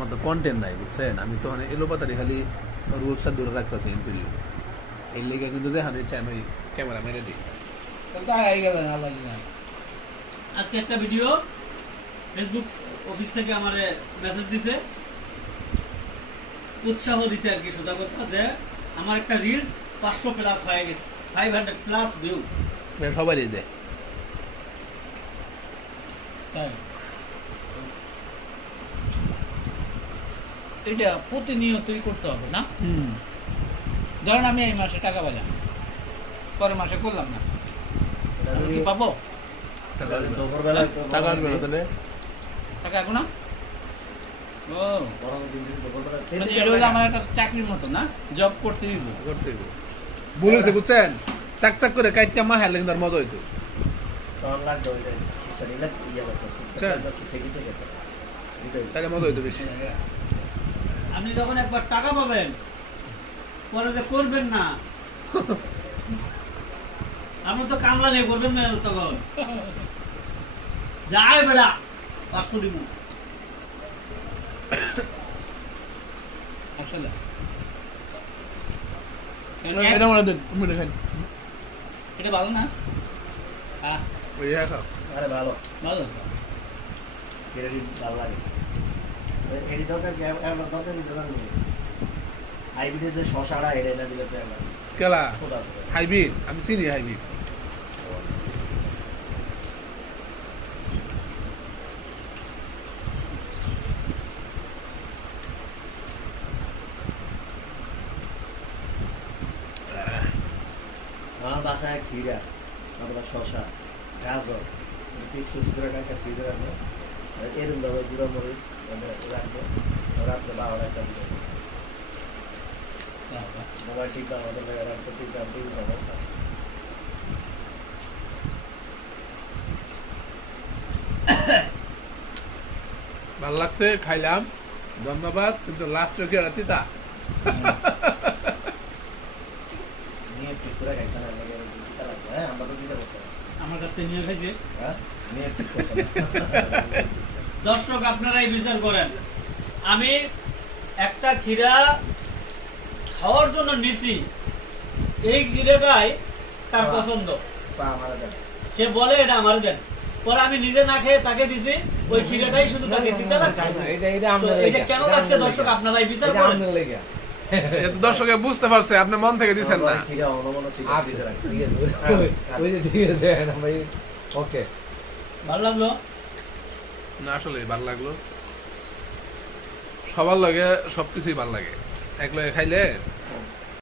আমার তো কন্টেন্ট নাই বুঝছেন, আমি তো এলোপাতারি খালি রুলসটা দূরে রাখতেছি ইন্টারভিউ, এই লেগে কিন্তু দেখানো ইচ্ছা আমি ক্যামেরা মেরে দিই। আজকে একটা ভিডিও ফেসবুক অফিস থেকে আমার মেসেজ দিছে, উৎসাহ দিছে আর কি, সোজা কথা যে আমার একটা রিলস 500 প্লাস হয়ে গেছে, 500 প্লাস ভিউ। সবারই দেয় তাই এটা প্রতিনিয়তই করতে হবে না? ধরেন আমি এই মাসে টাকা পেলাম, পরের মাসে করলাম না, কি পাবো? টাকা আসবে না তাহলে টাকা এখন না? ও এটা হলো আমার একটা চাকরির মতো না, জব করতে দিব বলেছে বুঝছেন, চাক চাক করে কাইটটা মা হেলে কিন্তু আর মজা হইতো। তাহলে মজা হইতো বেশি। আপনি যখন একবার টাকা পাবেন পরে যে করবেন না, আপনি তো কামলা নিয়ে করবেন না তখন, যায় বেড়া 500 দিব। আসলে এটা ভালো না? আরে ভালো ভালো ভালো লাগে। এটি দরকার কি দরকার কি দোকান নেই, হাইব্রিডের যে শশাটা এটা এনে দিলে কেলা হাইব্রিড আমি চিনি হাইব্রিড। আমার বাসায় ক্ষীরা, অথবা শশা, গাজর পিস পিস করে একটা ফ্রিজে রাখবো, এরকম ভাবে গুঁড়ো মরিচ রাখবো, রাত্রে 12টা একটা দিকে মোবাইল ঠিক আমাদের জায়গায় রাখবো, ঠিক ভালো লাগছে, খাইলাম, ধন্যবাদ, কিন্তু লাস্ট রেখে রাখছি তা নিয়ে ঠিক করে খাইছে না, হ্যাঁ আমরা তো দিতে পারছি আমার কাছে নিয়ে খাইছে। হ্যাঁ নিয়ে ঠিক করছে। দর্শক আপনারাই বিচার করেন, আমি একটা ক্ষীরা খাওয়ার জন্য নিছি, এই ক্ষীরাটাই তার পছন্দ, সে বলে এটা আমার দেন, পরে আমি নিজে না খেয়ে তাকে দিছি, ওই ক্ষীরাটাই শুধু তাকে দিতে লাগছে। এটা কেন লাগছে দর্শক আপনারাই বিচার করেন। দর্শকে বুঝতে পারছে আপনি মন থেকে দিচ্ছেন না। ভালো লাগলো না, আসলে ভালো লাগলো, সবার লগে সবকিছুই ভালো লাগে, এক লগে খাইলে